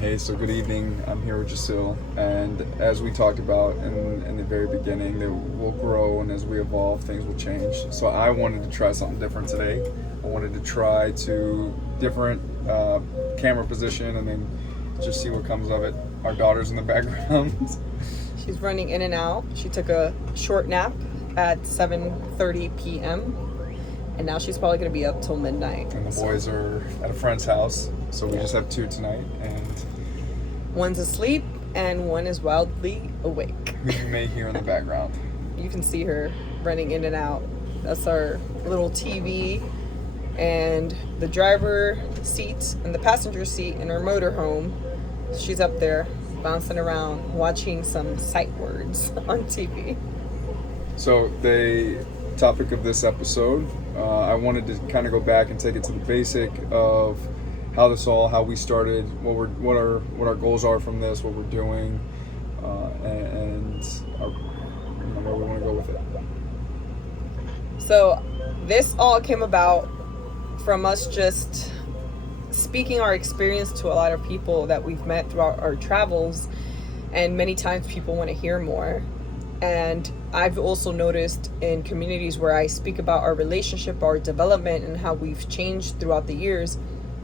Hey, so good evening. I'm here with Jasil, and as we talked about in the very beginning, that we'll grow, and as we evolve, things will change. So I wanted to try something different today. I wanted to try to different camera position, and then just see what comes of it. Our daughter's in the background. She's running in and out. She took a short nap at 7:30 p.m. and now she's probably going to be up till midnight. And the boys are at a friend's house, so we just have two tonight, and one's asleep and one is wildly awake. who you may hear in the background. You can see her running in and out. That's our little TV, and the driver seat and the passenger seat in her motorhome. She's up there bouncing around watching some sight words on TV. So the topic of this episode, I wanted to kind of go back and take it to the basic of how we started, what our goals are from this, what we're doing, and where we want to go with it. So this all came about from us just speaking our experience to a lot of people that we've met throughout our travels, and many times people want to hear more. And I've also noticed in communities where I speak about our relationship, our development, and how we've changed throughout the years,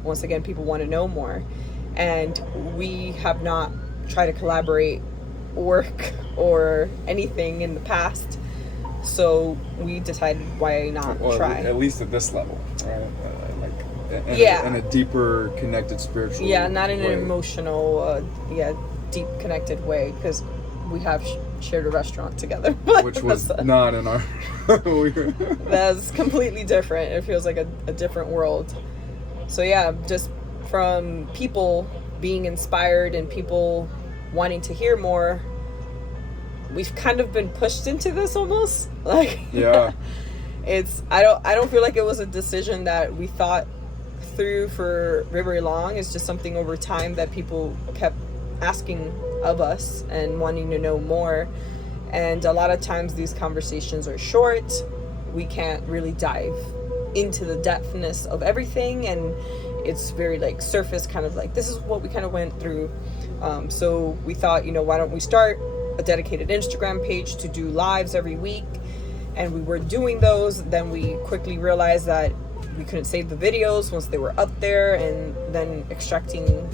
once again, people want to know more. And we have not tried to collaborate, work, or anything in the past. So we decided, why not try? At least at this level, right? In a deeper, connected spiritual not in way. an emotional, deep connected way, because we have shared a restaurant together. Which was not in our... That's completely different. It feels like a different world. So yeah, just from people being inspired and people wanting to hear more, we've kind of been pushed into this almost. Like, yeah. I don't feel like it was a decision that we thought through for very long. It's just something over time that people kept asking of us and wanting to know more. And a lot of times these conversations are short. We can't really dive into the depthness of everything, and it's very like surface, kind of like this is what we kind of went through. So we thought, why don't we start a dedicated Instagram page to do lives every week? And we were doing those. Then we quickly realized that we couldn't save the videos once they were up there, and then extracting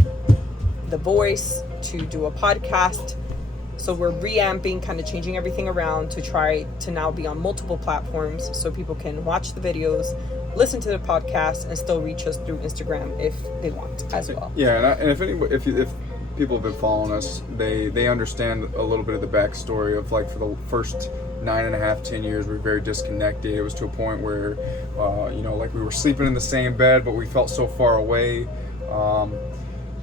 the voice to do a podcast. So we're reamping, kind of changing everything around to try to now be on multiple platforms so people can watch the videos, listen to the podcast, and still reach us through Instagram if they want as well. Yeah, and if people have been following us, they understand a little bit of the backstory of, like, for the first 9.5, 10 years, we were very disconnected. It was to a point where, like we were sleeping in the same bed, but we felt so far away.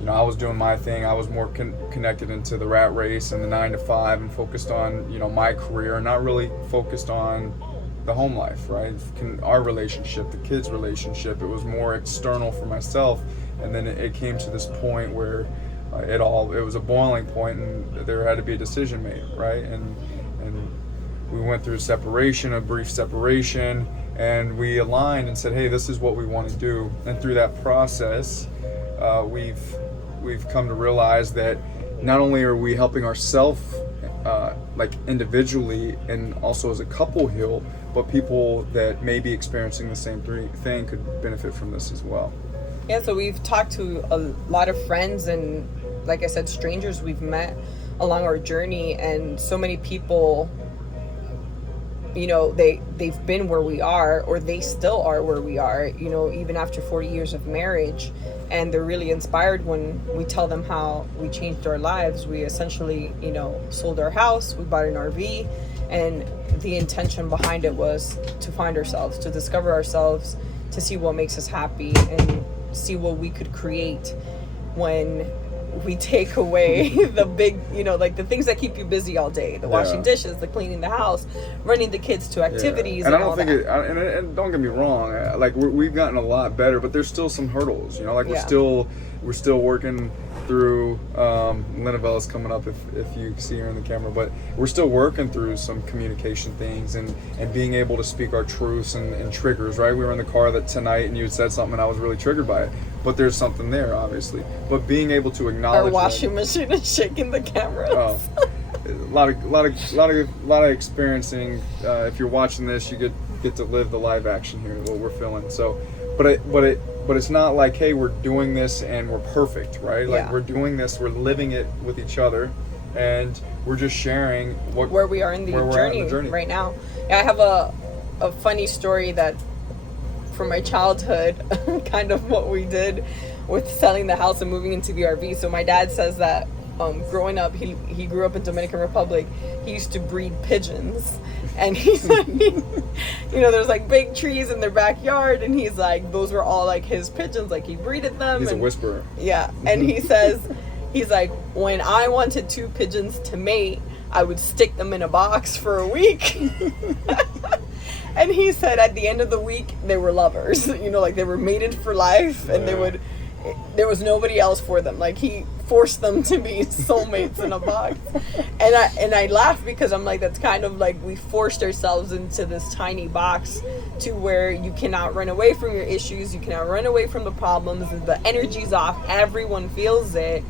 I was doing my thing. I was more connected into the rat race and the 9 to 5 and focused on, my career, not really focused on the home life, right? Our relationship, the kids' relationship. It was more external for myself. And then it came to this point where it was a boiling point, and there had to be a decision made, right? And we went through a brief separation, and we aligned and said, hey, this is what we want to do. And through that process, we've come to realize that not only are we helping ourselves like individually and also as a couple heal, but people that may be experiencing the same thing could benefit from this as well. Yeah, so we've talked to a lot of friends and, like I said, strangers we've met along our journey, and so many people, they've been where we are, or they still are where we are, even after 40 years of marriage. And they're really inspired when we tell them how we changed our lives. We essentially, sold our house, we bought an RV, and the intention behind it was to find ourselves, to discover ourselves, to see what makes us happy, and see what we could create when we take away the big, like the things that keep you busy all day, the washing dishes, the cleaning the house, running the kids to activities. And I don't think and don't get me wrong, like we've gotten a lot better, but there's still some hurdles, like we're still working through, Linavella is coming up if you see her in the camera, but we're still working through some communication things and being able to speak our truths and triggers, right? We were in the car tonight and you had said something and I was really triggered by it. but there's something there, obviously. But being able to acknowledge Our washing machine is shaking the camera. Oh, a lot of experiencing. If you're watching this, you get to live the live action here, what we're feeling. So, but it's not like, hey, we're doing this and we're perfect, right? Like we're doing this, we're living it with each other, and we're just sharing where we are in the journey right now. Yeah, I have a funny story that from my childhood, kind of what we did with selling the house and moving into the RV. So my dad says that growing up, he grew up in Dominican Republic. He used to breed pigeons, and he's like, there's like big trees in their backyard, and he's like, those were all like his pigeons, like he breeded them. He's a whisperer. Yeah, and he says, he's like, when I wanted 2 pigeons to mate, I would stick them in a box for a week. And he said at the end of the week, they were lovers, like they were mated for life, and there was nobody else for them. Like he forced them to be soulmates in a box. And I laugh because I'm like, that's kind of like we forced ourselves into this tiny box to where you cannot run away from your issues, you cannot run away from the problems, the energy's off, everyone feels it.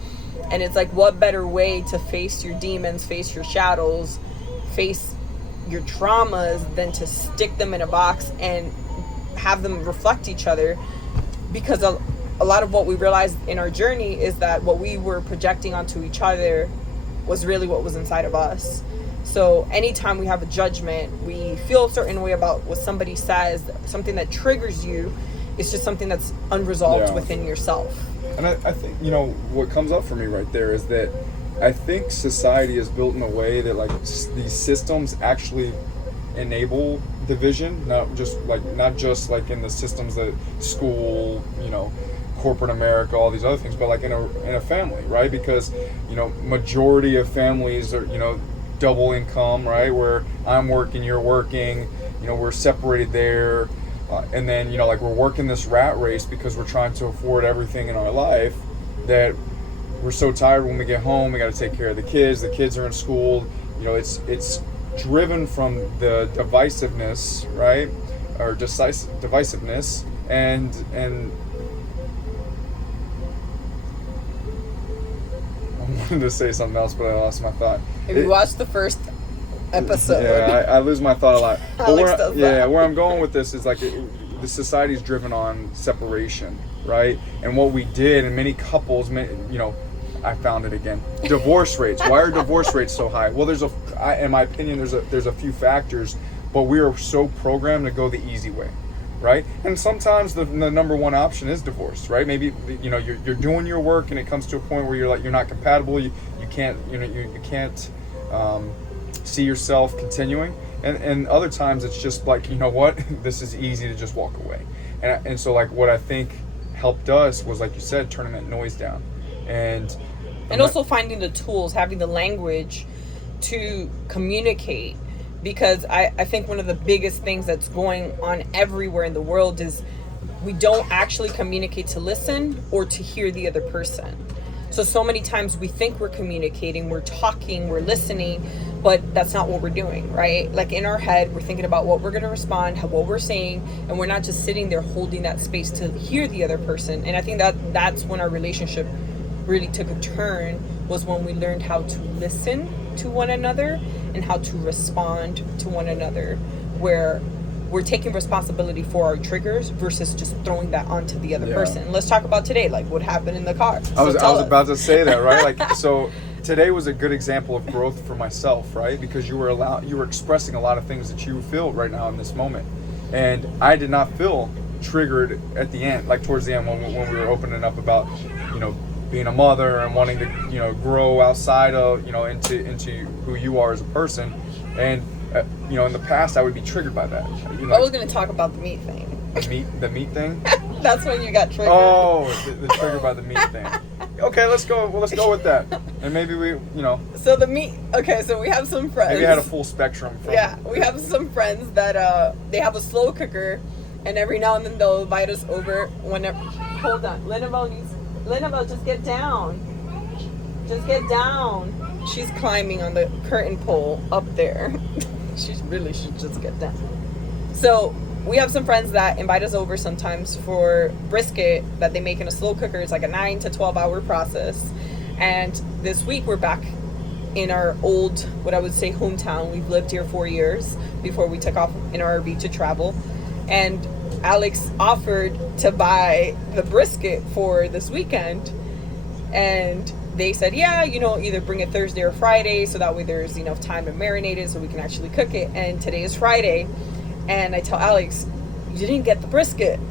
And it's like, what better way to face your demons, face your shadows, face your traumas than to stick them in a box and have them reflect each other? Because a lot of what we realized in our journey is that what we were projecting onto each other was really what was inside of us. So anytime we have a judgment, we feel a certain way about what somebody says, something that triggers you, it's just something that's unresolved within yourself. And I think, what comes up for me right there is that I think society is built in a way that like these systems actually enable division, not just like in the systems that school, corporate America, all these other things, but like in a family, right? Because majority of families are double income, right? Where I'm working, you're working, we're separated there, and then like we're working this rat race because we're trying to afford everything in our life that we're so tired when we get home. We got to take care of the kids are in school. It's driven from the divisiveness, right? Or divisiveness and I wanted to say something else, but I lost my thought. If you watched the first episode, I lose my thought a lot. Alex does that. Where I'm going with this is like the society is driven on separation, right? And what we did, and many couples, I found it again. Divorce rates. Why are divorce rates so high? Well, in my opinion, there's a few factors, but we are so programmed to go the easy way, right? And sometimes the number one option is divorce, right? Maybe you're doing your work and it comes to a point where you're not compatible. You can't you can't see yourself continuing. And other times it's just like, this is easy to just walk away. And so like what I think helped us was, like you said, turning that noise down. And also finding the tools, having the language to communicate. Because I think one of the biggest things that's going on everywhere in the world is we don't actually communicate to listen or to hear the other person. So many times we think we're communicating, we're talking, we're listening, but that's not what we're doing, right? Like in our head, we're thinking about what we're going to respond, what we're saying, and we're not just sitting there holding that space to hear the other person. And I think that's when our relationship really took a turn, was when we learned how to listen to one another and how to respond to one another, where we're taking responsibility for our triggers versus just throwing that onto the other person. Let's talk about today, like what happened in the car. I was about to say that, right? Like, so today was a good example of growth for myself, right? Because you were expressing a lot of things that you feel right now in this moment, and I did not feel triggered at the end, like towards the end when we were opening up about being a mother and wanting to grow outside of into who you are as a person. And in the past I would be triggered by that. I was going to talk about the meat thing. The meat thing. That's when you got triggered. Oh, the trigger by the meat thing. Okay, let's go. Well, let's go with that. And maybe we. So the meat. Okay, so we have some friends. Maybe I had a full spectrum. We have some friends that they have a slow cooker, and every now and then they'll invite us over. Whenever. Hold on, Linabelle, just get down. Just get down. She's climbing on the curtain pole up there. She really should just get down. So we have some friends that invite us over sometimes for brisket that they make in a slow cooker. It's like a 9 to 12 hour process. And this week we're back in our old, what I would say, hometown. We've lived here 4 years before we took off in our RV to travel. And Alex offered to buy the brisket for this weekend. And they said, yeah, you know, either bring it Thursday or Friday so that way there's enough time to marinate it so we can actually cook it. And today is Friday. And I tell Alex, you didn't get the brisket.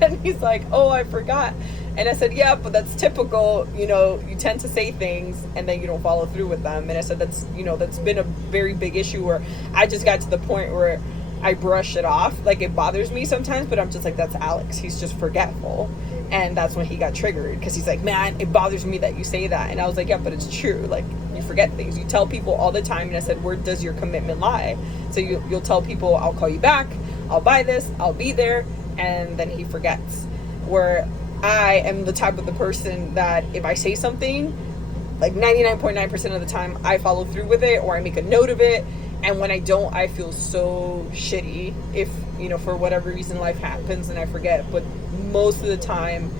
And he's like, oh, I forgot. And I said, yeah, but that's typical. You know, you tend to say things and then you don't follow through with them. And I said, that's been a very big issue where I just got to the point where I brush it off. Like, it bothers me sometimes, but I'm just like, that's Alex. He's just forgetful. And that's when he got triggered because he's like, man, it bothers me that you say that. And I was like, yeah, but it's true. Like, you forget things. You tell people all the time. And I said, where does your commitment lie? So you'll tell people, I'll call you back. I'll buy this. I'll be there. And then he forgets. Where I am the type of the person that if I say something, like 99.9% of the time, I follow through with it or I make a note of it. And when I don't, I feel so shitty if, you know, for whatever reason life happens and I forget. But most of the time,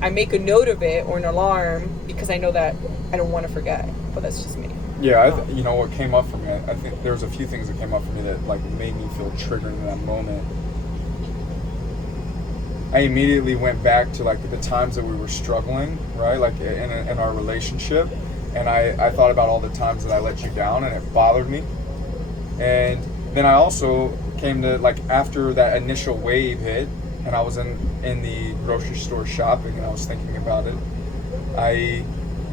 I make a note of it or an alarm because I know that I don't want to forget. But that's just me. Yeah, you know what came up for me? I think there was a few things that came up for me that like made me feel triggered in that moment. I immediately went back to like the times that we were struggling, right? Like in our relationship. And I thought about all the times that I let you down and it bothered me. And then I also came to, like, after that initial wave hit and I was in the grocery store shopping and I was thinking about it, I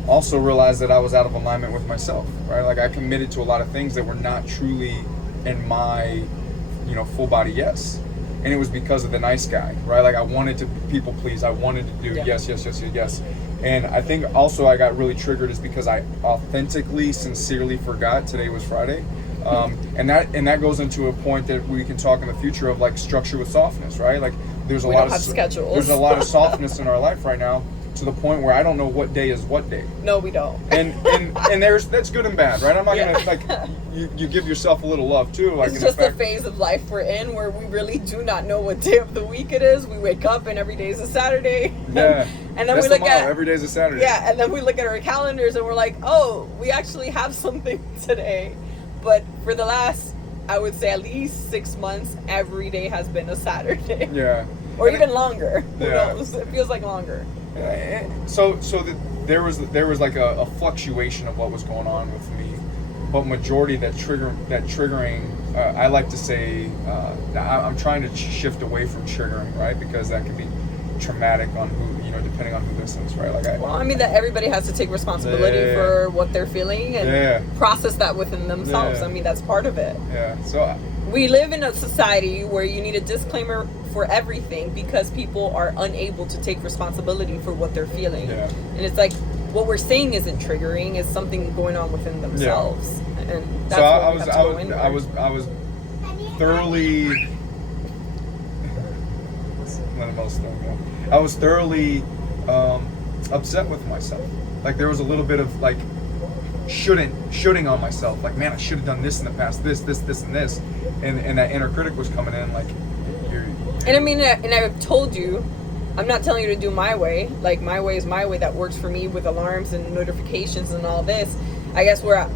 also realized that I was out of alignment with myself, right? Like, I committed to a lot of things that were not truly in my, you know, full body yes. And it was because of the nice guy, right? Like, I wanted to people please. I wanted to do yes. And I think also I got really triggered is because I authentically, sincerely forgot today was Friday. And that goes into a point that we can talk in the future of like structure with softness, right? Like there's a lot of softness in our life right now to the point where I don't know what day is what day. No, we don't. And that's good and bad, right? I'm not gonna like you give yourself a little love too. Like it's just the phase of life we're in where we really do not know what day of the week it is. We wake up and every day is a Saturday. Yeah. And then we look at every day is a Saturday. Yeah, and then we look at our calendars and we're like, oh, we actually have something today. But for the last, I would say at least 6 months, every day has been a Saturday. Yeah. Or even longer. Who Yeah. knows? It feels like longer. So there was like a fluctuation of what was going on with me, but majority that triggering. I like to say I'm trying to shift away from triggering, right? Because that can be traumatic on who, you know, depending on who listens, right? Like I mean that everybody has to take responsibility for what they're feeling and process that within themselves. Yeah. I mean, that's part of it. Yeah. So we live in a society where you need a disclaimer for everything because people are unable to take responsibility for what they're feeling. Yeah. And it's like what we're saying isn't triggering, it's something going on within themselves. Yeah. And that's so what I was thoroughly I was thoroughly upset with myself. Like there was a little bit of like shooting on myself. Like, man, I should have done this in the past, this, and this. And that inner critic was coming in like, you're and I mean, and I've told you, I'm not telling you to do my way. Like, my way is my way that works for me with alarms and notifications and all this. I guess where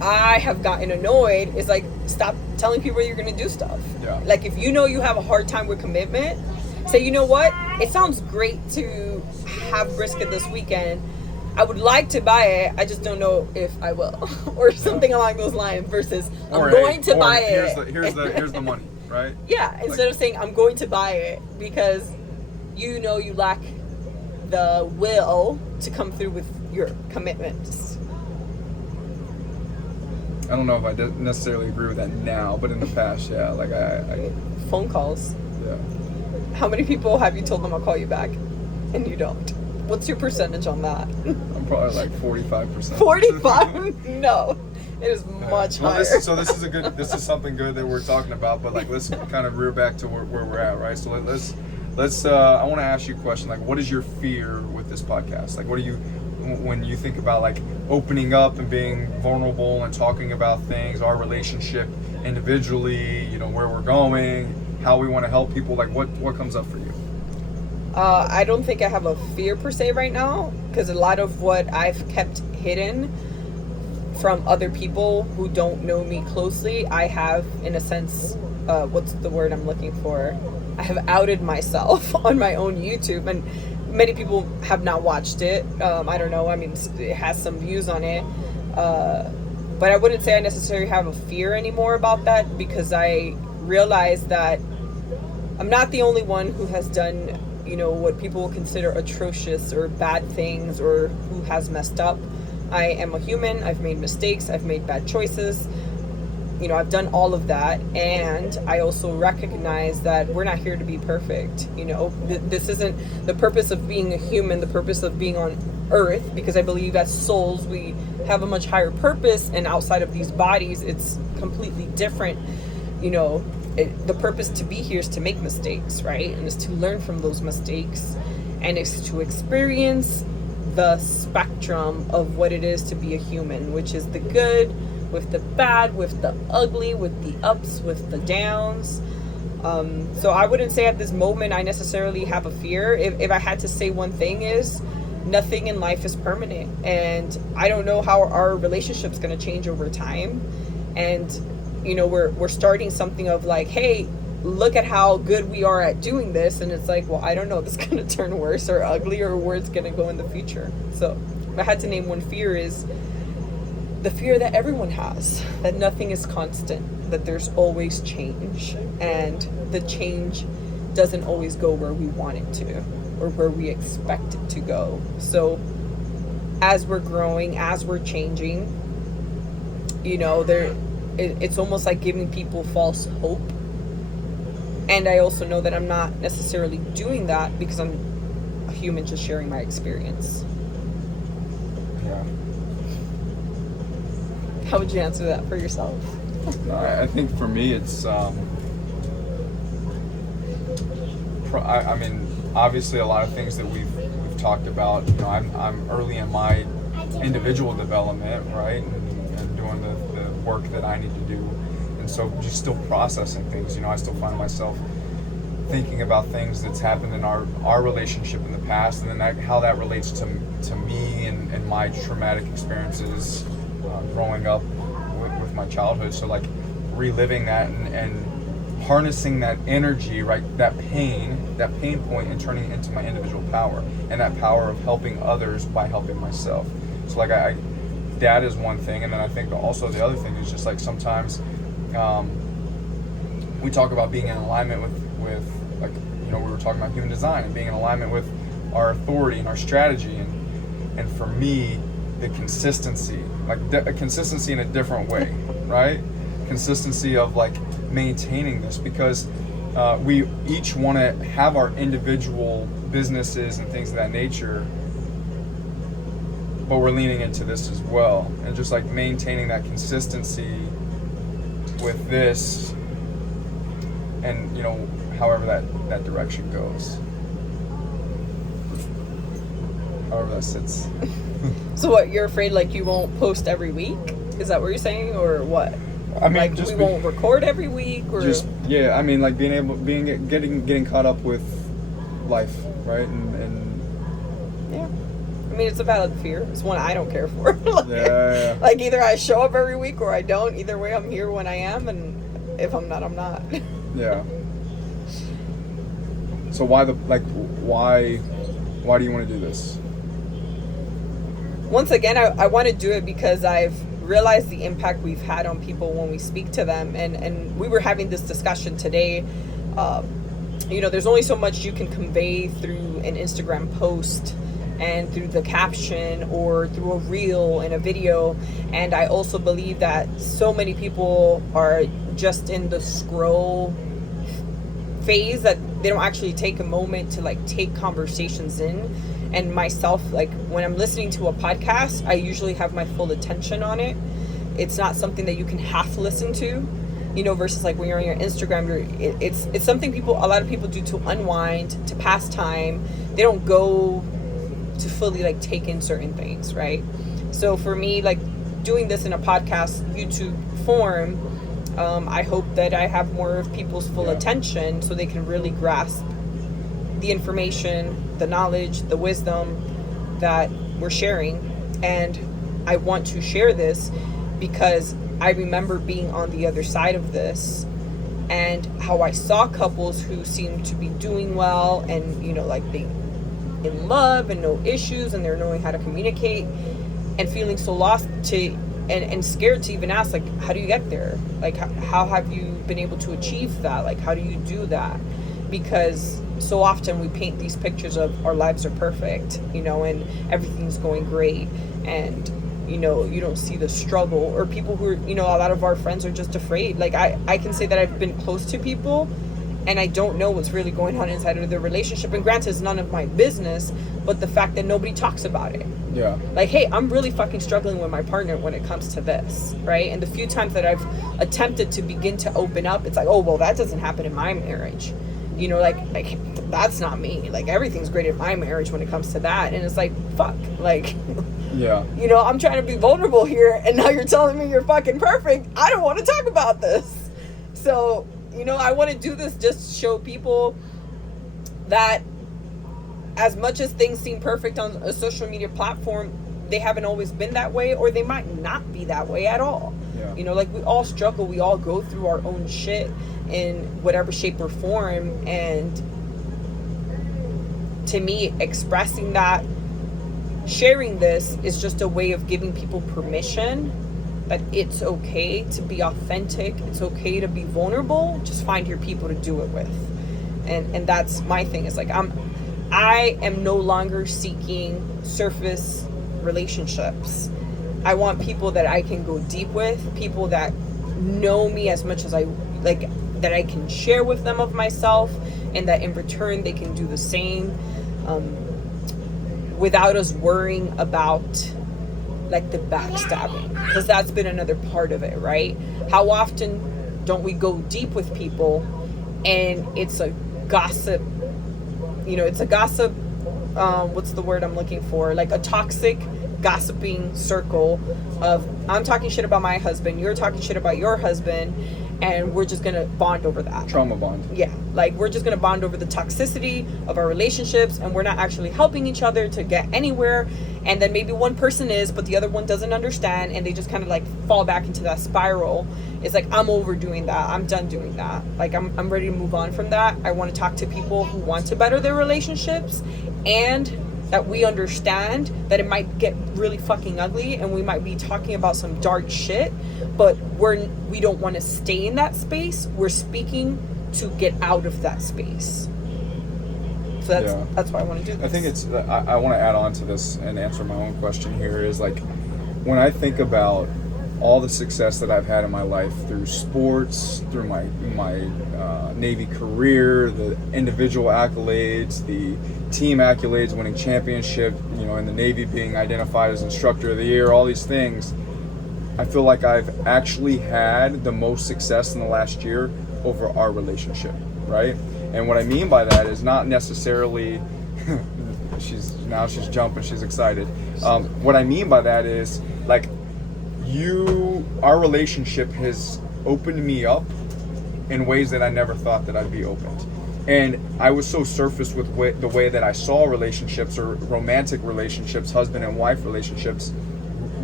I have gotten annoyed is like, stop telling people you're going to do stuff. Yeah. Like, if you know you have a hard time with commitment, say, you know what? It sounds great to have brisket this weekend. I would like to buy it. I just don't know if I will, or something along those lines. Versus, I'm going to buy it. Here's the money, right? Yeah. Instead of saying I'm going to buy it because you know you lack the will to come through with your commitments. I don't know if I necessarily agree with that now, but in the past, yeah. Like I phone calls. Yeah. How many people have you told them I'll call you back, and you don't? What's your percentage on that? I'm probably like 45%. 45? No, it is much higher. This is something good that we're talking about. But like, let's kind of rear back to where we're at, right? So let's. I want to ask you a question. Like, what is your fear with this podcast? Like, what do you, when you think about like opening up and being vulnerable and talking about things, our relationship individually, you know, where we're going, how we want to help people? Like what comes up for you? I don't think I have a fear per se right now, because a lot of what I've kept hidden from other people who don't know me closely, I have, in a sense, what's the word I'm looking for? I have outed myself on my own YouTube, and many people have not watched it. I don't know. I mean, it has some views on it. But I wouldn't say I necessarily have a fear anymore about that, because I realize that I'm not the only one who has done, you know, what people will consider atrocious or bad things, or who has messed up. I am a human. I've made mistakes. I've made bad choices. You know, I've done all of that. And I also recognize that we're not here to be perfect. You know, this isn't the purpose of being a human, the purpose of being on earth, because I believe as souls, we have a much higher purpose, and outside of these bodies, it's completely different. You know, the purpose to be here is to make mistakes, right? And it's to learn from those mistakes, and it's to experience the spectrum of what it is to be a human, which is the good with the bad, with the ugly, with the ups, with the downs. So I wouldn't say at this moment I necessarily have a fear. If I had to say one thing, is nothing in life is permanent, and I don't know how our relationship's going to change over time. And you know, we're starting something of like, hey, look at how good we are at doing this, and it's like, well, I don't know if it's going to turn worse or ugly, or where it's going to go in the future. So if I had to name one fear, is the fear that everyone has, that nothing is constant, that there's always change, and the change doesn't always go where we want it to, or where we expect it to go. So as we're growing, as we're changing, you know, it's almost like giving people false hope. And I also know that I'm not necessarily doing that, because I'm a human just sharing my experience. Yeah. How would you answer that for yourself? I think for me, it's I mean, obviously a lot of things that we've talked about. You know, I'm early in my individual development, right, and doing the work that I need to do, and so just still processing things. You know, I still find myself thinking about things that's happened in our relationship in the past, and then how that relates to me and my traumatic experiences growing up with my childhood. So like reliving that and harnessing that energy, right, that pain point, and turning it into my individual power, and that power of helping others by helping myself. So like that is one thing. And then I think also the other thing is just like sometimes we talk about being in alignment with like, you know, we were talking about human design and being in alignment with our authority and our strategy, and for me, the consistency, like a consistency in a different way, right? Consistency of like maintaining this, because we each want to have our individual businesses and things of that nature, but we're leaning into this as well, and just like maintaining that consistency with this, and you know, however that direction goes, however that sits. So what, you're afraid like you won't post every week? Is that what you're saying, or what? I mean, like just we won't record every week, or just I mean, like getting caught up with life, right? And yeah. I mean, it's a valid fear. It's one I don't care for. Yeah. Like either I show up every week or I don't. Either way, I'm here when I am, and if I'm not, I'm not. Yeah. So why do you want to do this? Once again, I want to do it because I've realized the impact we've had on people when we speak to them, and we were having this discussion today. You know, there's only so much you can convey through an Instagram post and through the caption or through a reel and a video. And I also believe that so many people are just in the scroll phase that they don't actually take a moment to like take conversations in. And myself, like when I'm listening to a podcast, I usually have my full attention on it. It's not something that you can half listen to, you know, versus like when you're on your Instagram, it's something a lot of people do to unwind, to pass time. They don't go to fully like take in certain things, right? So for me, like doing this in a podcast YouTube form, I hope that I have more of people's full attention so they can really grasp the information, the knowledge, the wisdom that we're sharing. And I want to share this because I remember being on the other side of this and how I saw couples who seemed to be doing well and, you know, like they in love and no issues and they're knowing how to communicate, and feeling so lost to and scared to even ask, like, how do you get there? Like, how have you been able to achieve that? Like, how do you do that? Because so often we paint these pictures of our lives are perfect, you know, and everything's going great, and you know, you don't see the struggle, or people who are, you know, a lot of our friends are just afraid. Like I can say that I've been close to people and I don't know what's really going on inside of their relationship, and granted it's none of my business, but the fact that nobody talks about it. Yeah. Like, hey, I'm really fucking struggling with my partner when it comes to this, right? And the few times that I've attempted to begin to open up, it's like, oh, well, that doesn't happen in my marriage. You know, like that's not me. Like, everything's great in my marriage when it comes to that. And it's like, fuck, like, yeah, you know, I'm trying to be vulnerable here, and now you're telling me you're fucking perfect. I don't want to talk about this. So, you know, I want to do this just to show people that as much as things seem perfect on a social media platform, they haven't always been that way, or they might not be that way at all. Yeah. You know, like, we all struggle, we all go through our own shit in whatever shape or form. And to me, expressing that, sharing this is just a way of giving people permission that it's okay to be authentic, it's okay to be vulnerable. Just find your people to do it with. And that's my thing, is like, I am no longer seeking surface relationships. I want people that I can go deep with, people that know me as much as I like, that I can share with them of myself, and that in return they can do the same, without us worrying about like the backstabbing, because that's been another part of it, right? How often don't we go deep with people and it's a gossip, you know, it's a gossip, what's the word I'm looking for? Like a toxic gossiping circle of, I'm talking shit about my husband, you're talking shit about your husband, and we're just gonna bond over that. Trauma bond. Yeah, like, we're just gonna bond over the toxicity of our relationships, and we're not actually helping each other to get anywhere. And then maybe one person is, but the other one doesn't understand, and they just kind of like fall back into that spiral. It's like, I'm overdoing that, I'm done doing that, like, I'm ready to move on from that. I want to talk to people who want to better their relationships, and that we understand that it might get really fucking ugly, and we might be talking about some dark shit, but we don't want to stay in that space. We're speaking to get out of that space. So that's why I want to do this. I think it's, I want to add on to this and answer my own question here, is like, when I think about all the success that I've had in my life through sports, through my Navy career, the individual accolades, the team accolades, winning championship, you know, in the Navy being identified as instructor of the year, all these things, I feel like I've actually had the most success in the last year over our relationship, right? And what I mean by that is not necessarily she's jumping, she's excited. What I mean by that is, like, our relationship has opened me up in ways that I never thought that I'd be opened. And I was so surface with the way that I saw relationships, or romantic relationships, husband and wife relationships,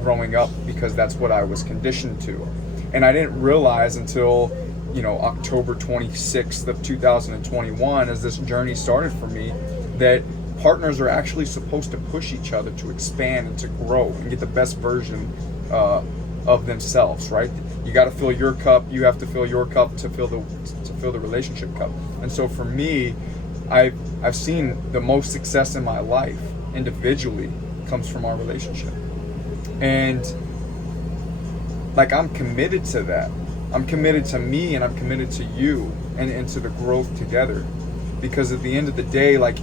growing up, because that's what I was conditioned to. And I didn't realize until, you know, October 26th of 2021, as this journey started for me, that partners are actually supposed to push each other to expand and to grow and get the best version of themselves, right? You got to fill your cup, you have to fill your cup to fill the relationship cup. And so for me, I've seen the most success in my life individually comes from our relationship. And like, I'm committed to that. I'm committed to me, and I'm committed to you, and to the growth together. Because at the end of the day, like,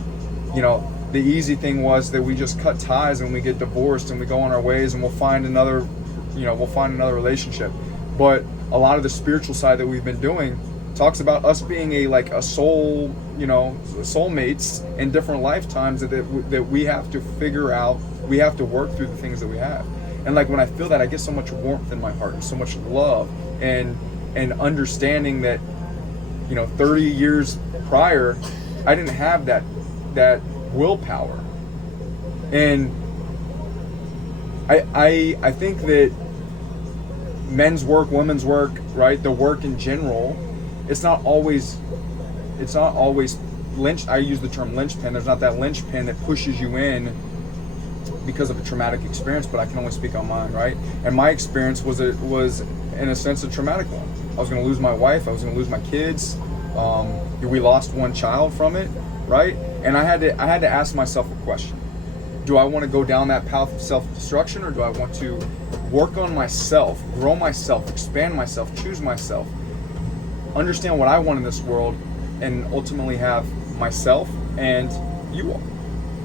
you know, the easy thing was that we just cut ties and we get divorced and we go on our ways and we'll find another relationship. But a lot of the spiritual side that we've been doing talks about us being a soul, you know, soulmates in different lifetimes that we have to figure out. We have to work through the things that we have. And like, when I feel that, I get so much warmth in my heart and so much love, and and understanding that, 30 years prior, I didn't have that willpower. And I think that men's work, women's work, right, the work in general, it's not always I use the term linchpin. There's not that linchpin that pushes you in because of a traumatic experience, but I can only speak on mine, right? And my experience was in a sense a traumatic one. I was going to lose my wife. I was going to lose my kids. We lost one child from it, right? And I had to ask myself a question: do I want to go down that path of self-destruction, or do I want to work on myself, grow myself, expand myself, choose myself, understand what I want in this world, and ultimately have myself and you all?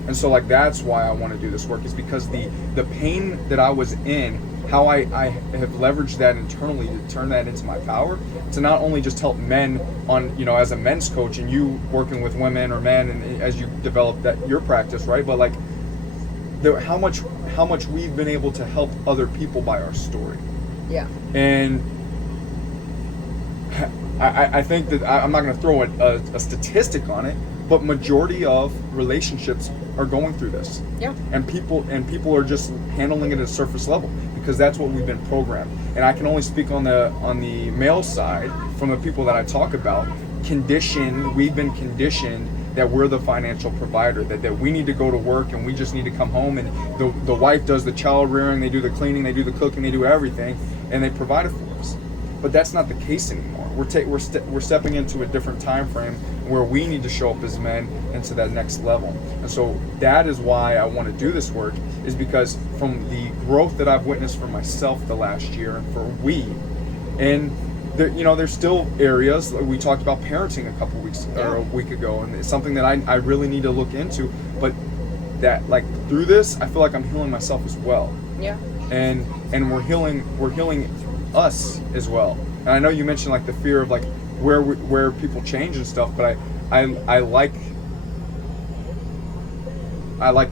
And so that's why I want to do this work, is because the pain that I was in, how I have leveraged that internally to turn that into my power, to not only just help men on, as a men's coach, and you working with women or men, and as you develop your practice, right? But how much we've been able to help other people by our story. Yeah. And I think that I'm not going to throw a statistic on it, but majority of relationships are going through this. Yeah. And people are just handling it at a surface level, because that's what we've been programmed. And I can only speak on the male side, from the people that I talk about. We've been conditioned that we're the financial provider, that we need to go to work and we just need to come home, and the wife does the child rearing, they do the cleaning, they do the cooking, they do everything, and they provide it for us. But that's not the case anymore. We're stepping into a different time frame where we need to show up as men into that next level. And so that is why I want to do this work, is because from the growth that I've witnessed for myself the last year, and for and there's still areas. We talked about parenting a couple weeks or a week ago, and it's something that I really need to look into. But that, through this, I feel like I'm healing myself as well. Yeah. And we're healing us as well. And I know you mentioned the fear of where people change and stuff, but I like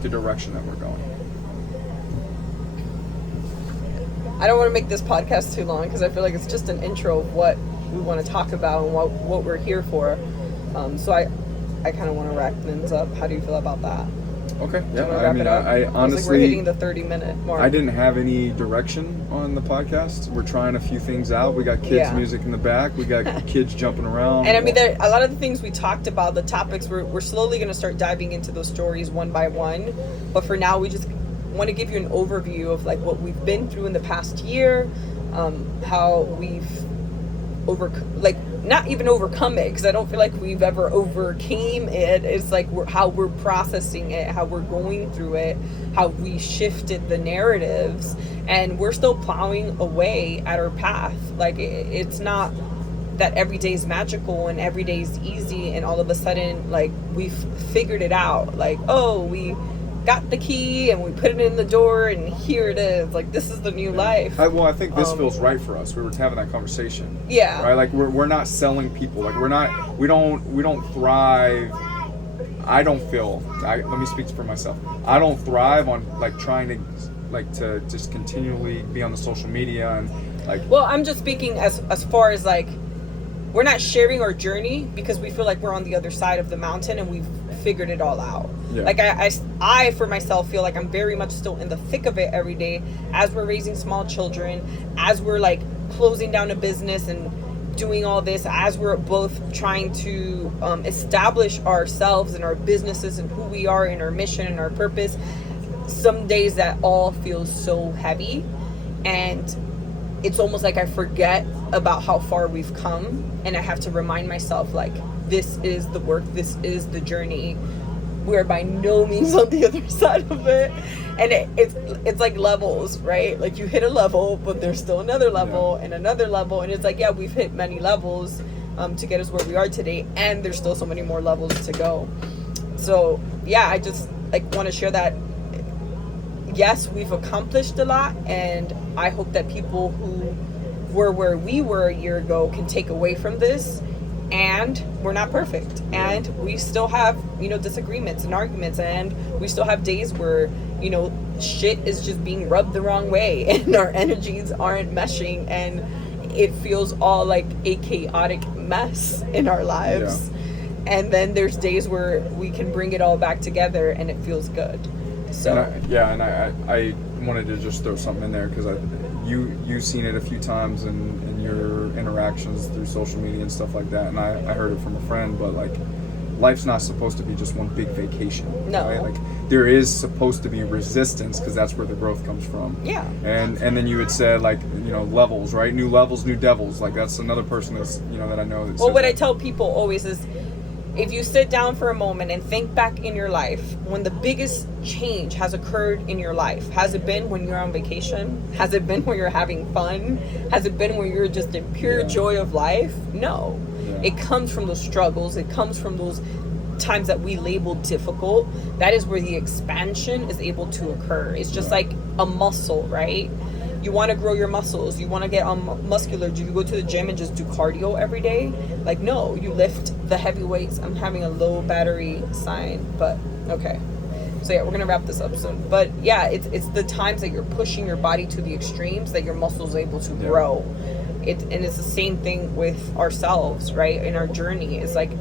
the direction that we're going. I don't want to make this podcast too long, because I feel like it's just an intro of what we want to talk about and what we're here for. So I kind of want to wrap things up. How do you feel about that? Okay. Yeah. I honestly, we're hitting the 30-minute mark. I didn't have any direction on the podcast. We're trying a few things out. We got kids' music in the back. We got kids jumping around. And a lot of the things we talked about, the topics, we're slowly going to start diving into those stories one by one. But for now, we just want to give you an overview of what we've been through in the past year, how we've not even overcome it, because I don't feel like we've ever overcame it. It's how we're processing it, how we're going through it, how we shifted the narratives, and we're still plowing away at our path. It's not that every day is magical and every day is easy and all of a sudden we've figured it out. We got the key and we put it in the door and here it is. This is the new life. I think this feels right for us. We were having that conversation. Yeah. Right. We're not selling people. We don't thrive. I don't feel. Let me speak for myself. I don't thrive on trying to just continually be on the social media and Well, I'm just speaking as far as we're not sharing our journey because we feel like we're on the other side of the mountain and we've figured it all out. Yeah. I for myself feel like I'm very much still in the thick of it every day as we're raising small children, as we're closing down a business and doing all this, as we're both trying to establish ourselves and our businesses and who we are and our mission and our purpose. Some days that all feels so heavy, and it's almost I forget about how far we've come, and I have to remind myself this is the work, this is the journey. We're by no means on the other side of it, and it's levels, right? You hit a level, but there's still another level and another level, and it's we've hit many levels to get us where we are today, and there's still so many more levels to go. So I just want to share that. Yes, we've accomplished a lot, and I hope that people who were where we were a year ago can take away from this. And we're not perfect, and we still have disagreements and arguments, and we still have days where shit is just being rubbed the wrong way and our energies aren't meshing, and it feels all like a chaotic mess in our lives. And then there's days where we can bring it all back together and it feels good. So I wanted to just throw something in there because you've seen it a few times in your interactions through social media and stuff like that, and I heard it from a friend, but like life's not supposed to be just one big vacation. No. Right? Like there is supposed to be resistance because that's where the growth comes from. Yeah. And then you had said like, you know, levels, right? New levels, new devils. Like that's another person that's, you know, that I know. That well, what I tell people always is, if you sit down for a moment and think back in your life, when the biggest change has occurred in your life, has it been when you're on vacation? Has it been when you're having fun? Has it been when you're just in pure joy of life? No. Yeah. It comes from those struggles. It comes from those times that we label difficult. That is where the expansion is able to occur. It's just like a muscle, right? You want to grow your muscles. You want to get muscular. Do you go to the gym and just do cardio every day? Like, no, you lift the heavy weights. I'm having a low battery sign, but okay. So yeah, we're gonna wrap this up soon. But yeah, it's the times that you're pushing your body to the extremes that your muscles are able to grow. And it's the same thing with ourselves, right? In our journey, it's like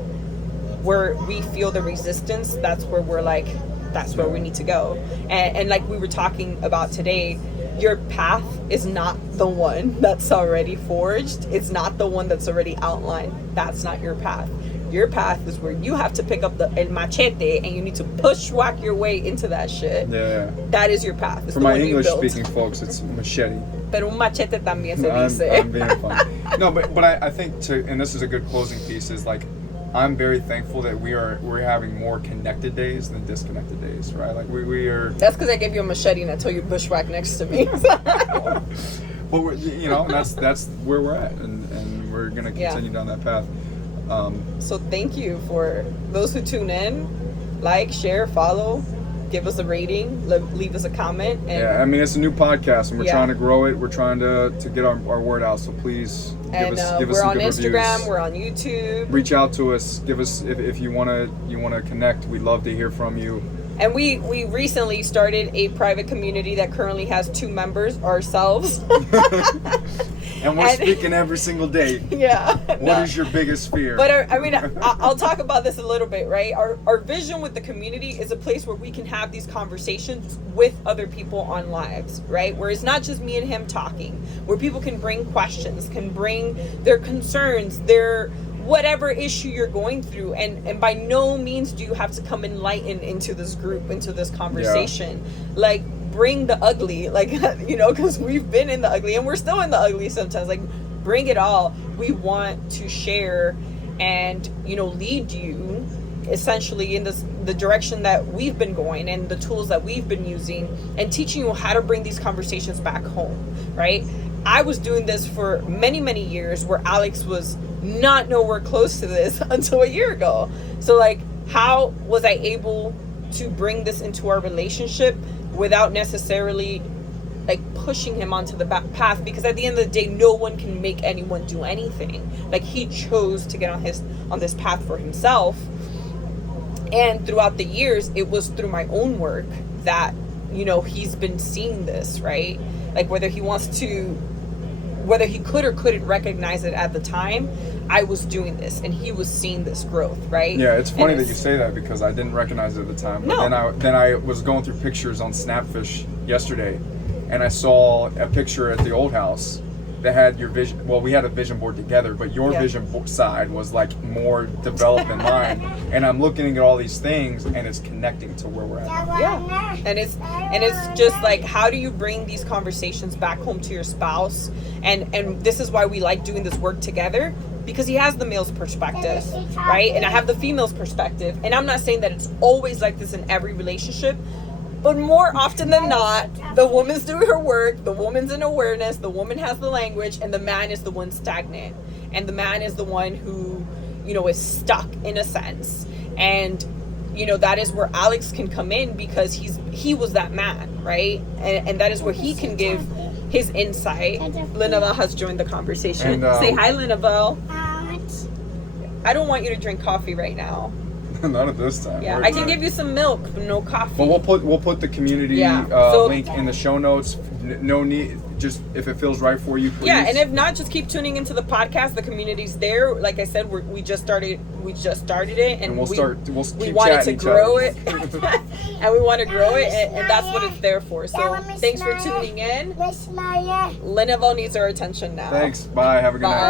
where we feel the resistance. That's where we're like, that's where we need to go. And like we were talking about today, your path is not the one that's already forged. It's not the one that's already outlined. That's not your path. Your path is where you have to pick up the el machete and you need to push-whack your way into that shit. Yeah. That is your path. It's for my English-speaking folks, it's machete. Pero un machete también se dice. I'm being funny. No, but I think and this is a good closing piece, is like, I'm very thankful that we're having more connected days than disconnected days, right? Like we are. That's because I gave you a machete and I told you bushwhack next to me. But we're, you know, that's where we're at, and we're gonna continue down that path. So thank you for those who tune in, like, share, follow, give us a rating, leave us a comment. And I mean, it's a new podcast and we're trying to grow it. We're trying to get our word out. So please give us some good reviews. We're on Instagram, we're on YouTube. Reach out to us. Give us if you wanna connect. We'd love to hear from you. And we recently started a private community that currently has 2 members, ourselves. And we're speaking every single day. Yeah. What is your biggest fear? But I'll talk about this a little bit, right? Our vision with the community is a place where we can have these conversations with other people on lives, right? Where it's not just me and him talking, where people can bring questions, can bring their concerns, their whatever issue you're going through, and by no means do you have to come enlightened into this group, into this conversation. Like, bring the ugly, like, you know, because we've been in the ugly and we're still in the ugly sometimes. Like, bring it all. We want to share and, you know, lead you essentially in the direction that we've been going and the tools that we've been using, and teaching you how to bring these conversations back home, right? I was doing this for many years, where Alex was not nowhere close to this until a year ago. So like, how was I able to bring this into our relationship without necessarily like pushing him onto the back path? Because at the end of the day, no one can make anyone do anything. Like, he chose to get on this path for himself. And throughout the years, it was through my own work that, you know, he's been seeing this, right? Like, whether he could or couldn't recognize it at the time, I was doing this and he was seeing this growth, right? Yeah, it's funny that you say that, because I didn't recognize it at the time. But then I was going through pictures on Snapfish yesterday, and I saw a picture at the old house that had your vision. Well, we had a vision board together, but your vision side was like more developed than mine. And I'm looking at all these things, and it's connecting to where we're at. Yeah, and it's just like, how do you bring these conversations back home to your spouse? And this is why we like doing this work together, because he has the male's perspective, right? And I have the female's perspective. And I'm not saying that it's always like this in every relationship, but more often than not, the woman's doing her work, the woman's in awareness, the woman has the language, and the man is the one stagnant. And the man is the one who, you know, is stuck in a sense. And, you know, that is where Alex can come in, because he was that man, right? And that is where he can give his insight. Linabelle has joined the conversation. Say hi, Linabelle. I don't want you to drink coffee right now. Not at this time. Yeah, I can give you some milk, but no coffee. But we'll put the community link in the show notes. No need. just if it feels right for you, please. Yeah, and if not, just keep tuning into the podcast. The community's there. Like I said, we just started it, and we'll we keep wanted to chatting each grow other. it, and we want to grow it, and that's what it's there for. So thanks for tuning in. Linnevo needs our attention now. Thanks. Bye. Have a good Bye. night.